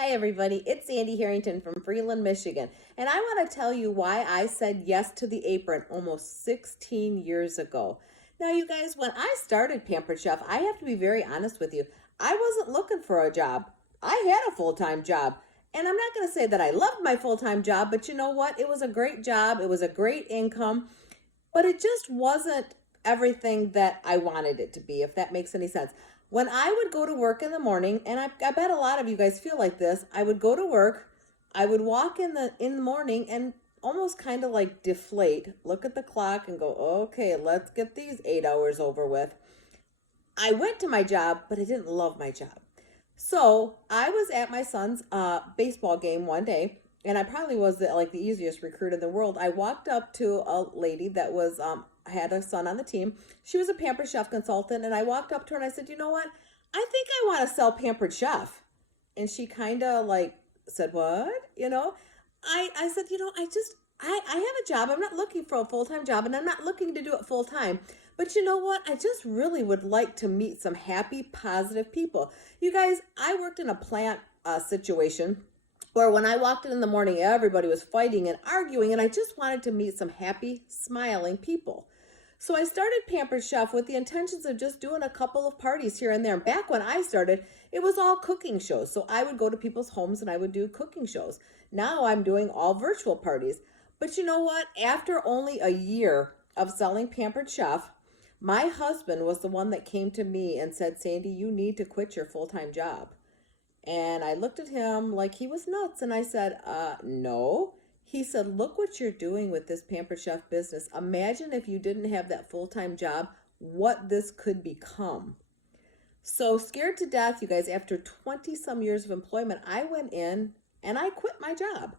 Hi, everybody. It's Sandy Harrington from Freeland, Michigan. And I want to tell you why I said yes to the apron almost 16 years ago. Now, you guys, when I started Pampered Chef, I have to be very honest with you. I wasn't looking for a job. I had a full-time job. And I'm not going to say that I loved my full-time job, but you know what? It was a great job. It was a great income, but it just wasn't everything that I wanted it to be, if that makes any sense. When I would go to work in the morning, and I bet a lot of you guys feel like this, I would go to work, I would walk in the morning and almost kind of like deflate, look at the clock and go, okay, let's get these 8 hours over with. I went to my job, but I didn't love my job. So I was at my son's baseball game one day, and I probably was the easiest recruit in the world. I walked up to a lady that was had a son on the team. She was a Pampered Chef consultant, and I walked up to her and I said, "You know what? I think I want to sell Pampered Chef." And she kind of like said, "What?" I said, I have a job. I'm not looking for a full-time job, and I'm not looking to do it full-time. But you know what? I just really would like to meet some happy, positive people. You guys, I worked in a plant situation where when I walked in the morning, everybody was fighting and arguing, and I just wanted to meet some happy, smiling people. So I started Pampered Chef with the intentions of just doing a couple of parties here and there. And back when I started, it was all cooking shows. So I would go to people's homes and I would do cooking shows. Now I'm doing all virtual parties. But you know what? After only a year of selling Pampered Chef, my husband was the one that came to me and said, "Sandy, you need to quit your full-time job." And I looked at him like he was nuts. And I said, no. He said, "Look what you're doing with this Pampered Chef business. Imagine if you didn't have that full-time job, what this could become." So scared to death, you guys, after 20 some years of employment, I went in and I quit my job.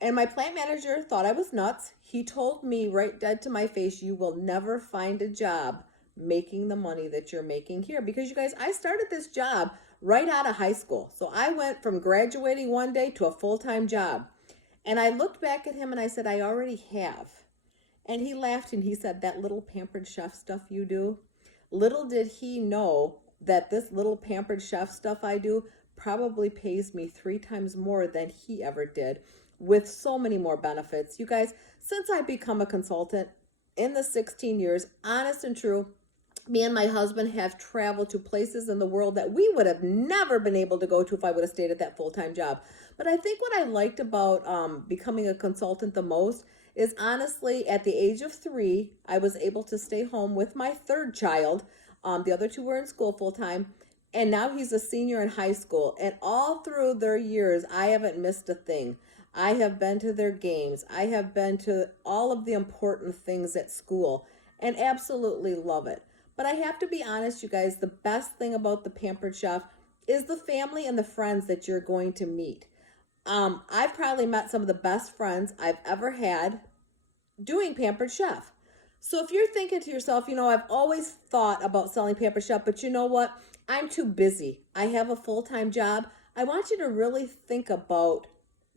And my plant manager thought I was nuts. He told me right dead to my face, "You will never find a job making the money that you're making here." Because you guys, I started this job right out of high school. So I went from graduating one day to a full-time job. And I looked back at him and I said, "I already have." And he laughed and he said, "That little Pampered Chef stuff you do?" Little did he know that this little Pampered Chef stuff I do probably pays me 3 times more than he ever did, with so many more benefits. You guys, since I've become a consultant in the 16 years, honest and true, me and my husband have traveled to places in the world that we would have never been able to go to if I would have stayed at that full-time job. But I think what I liked about becoming a consultant the most is, honestly, at the age of 3, I was able to stay home with my third child. The other two were in school full-time. And now he's a senior in high school. And all through their years, I haven't missed a thing. I have been to their games. I have been to all of the important things at school and absolutely love it. But I have to be honest, you guys, the best thing about the Pampered Chef is the family and the friends that you're going to meet. I've probably met some of the best friends I've ever had doing Pampered Chef. So if you're thinking to yourself, I've always thought about selling Pampered Chef, but you know what? I'm too busy. I have a full-time job. I want you to really think about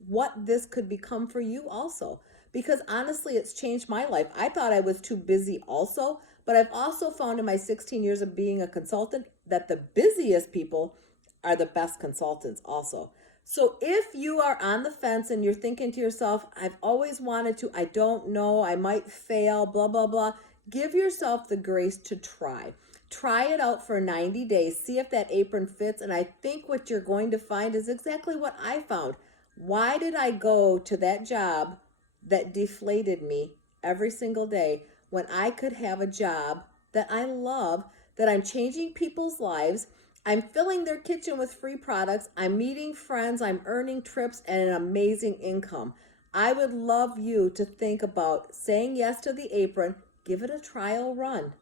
what this could become for you also. Because honestly, it's changed my life. I thought I was too busy also, but I've also found in my 16 years of being a consultant that the busiest people are the best consultants also. So if you are on the fence and you're thinking to yourself, "I've always wanted to, I don't know, I might fail, blah, blah, blah," give yourself the grace to try. Try it out for 90 days. See if that apron fits. And I think what you're going to find is exactly what I found. Why did I go to that job that deflated me every single day when I could have a job that I love, that I'm changing people's lives, I'm filling their kitchen with free products, I'm meeting friends, I'm earning trips and an amazing income? I would love you to think about saying yes to the apron, give it a trial run,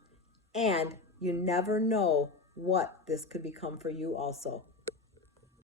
and you never know what this could become for you also.